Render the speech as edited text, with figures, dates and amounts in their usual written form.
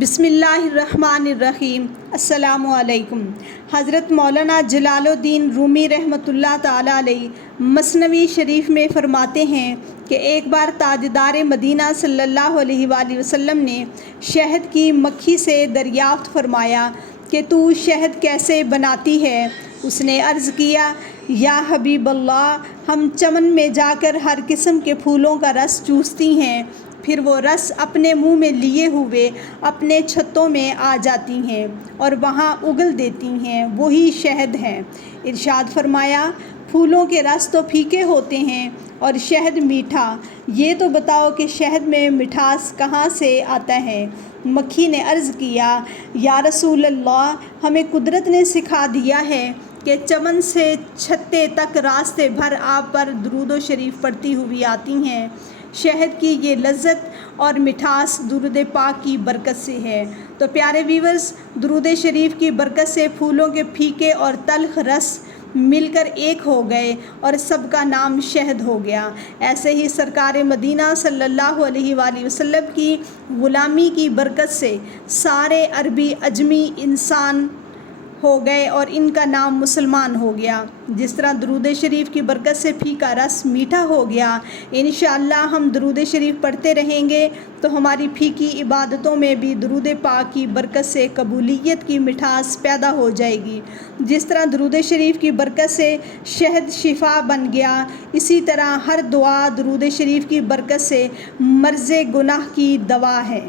بسم اللہ الرحمن الرحیم۔ السلام علیکم۔ حضرت مولانا جلال الدین رومی رحمۃ اللہ تعالیٰ علیہ مثنوی شریف میں فرماتے ہیں کہ ایک بار تاجدار مدینہ صلی اللہ علیہ وآلہ وسلم نے شہد کی مکھی سے دریافت فرمایا کہ تو شہد کیسے بناتی ہے؟ اس نے عرض کیا، یا حبیب اللہ، ہم چمن میں جا کر ہر قسم کے پھولوں کا رس چوستی ہیں، پھر وہ رس اپنے منہ میں لیے ہوئے اپنے چھتوں میں آ جاتی ہیں اور وہاں اگل دیتی ہیں، وہی شہد ہے۔ ارشاد فرمایا، پھولوں کے رس تو پھیکے ہوتے ہیں اور شہد میٹھا، یہ تو بتاؤ کہ شہد میں مٹھاس کہاں سے آتا ہے؟ مکھی نے عرض کیا، یا رسول اللہ، ہمیں قدرت نے سکھا دیا ہے کہ چمن سے چھتے تک راستے بھر آپ پر درود و شریف پڑھتی ہوئی آتی ہیں۔ شہد کی یہ لذت اور مٹھاس درود پاک کی برکت سے ہے۔ تو پیارے ویورز، درود شریف کی برکت سے پھولوں کے پھیکے اور تلخ رس مل کر ایک ہو گئے اور سب کا نام شہد ہو گیا۔ ایسے ہی سرکار مدینہ صلی اللہ علیہ وآلہ وسلم کی غلامی کی برکت سے سارے عربی عجمی انسان ہو گئے اور ان کا نام مسلمان ہو گیا۔ جس طرح درود شریف کی برکت سے پھیکا رس میٹھا ہو گیا، انشاءاللہ ہم درود شریف پڑھتے رہیں گے تو ہماری پھیکی عبادتوں میں بھی درود پاک کی برکت سے قبولیت کی مٹھاس پیدا ہو جائے گی۔ جس طرح درود شریف کی برکت سے شہد شفا بن گیا، اسی طرح ہر دعا درود شریف کی برکت سے مرض گناہ کی دوا ہے۔